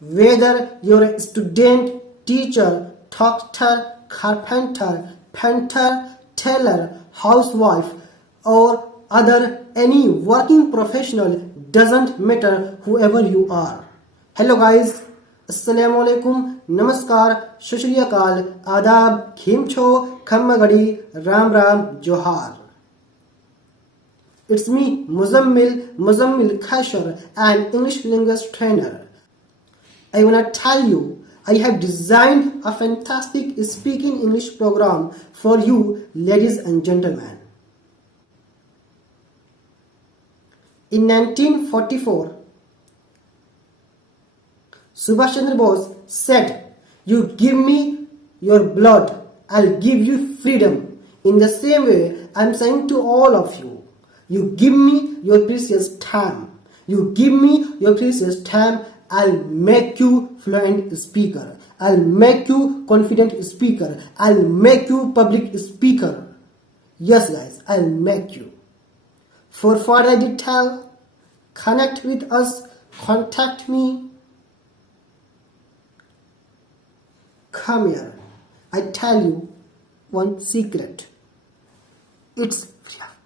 Whether you're a student, teacher, doctor, carpenter, painter, tailor, housewife, or other any working professional, doesn't matter whoever you are. Hello guys, Assalamu alaikum, Namaskar, Shat Shri Akal, Adab, Khimcho, Khammagadi, Ram Ram, Johar. It's me, Muzammil Khashar, an English language trainer. I wanna tell you, I have designed a fantastic speaking English program for you, ladies and gentlemen. In 1944, Subhash Chandra Bose said, "You give me your blood, I'll give you freedom." In the same way, I'm saying to all of you, you give me your precious time. You give me your precious time, I'll make you fluent speaker. I'll make you confident speaker. I'll make you public speaker. Yes guys, I'll make you. For further detail, connect with us, contact me. Come here. I tell you one secret. It's real.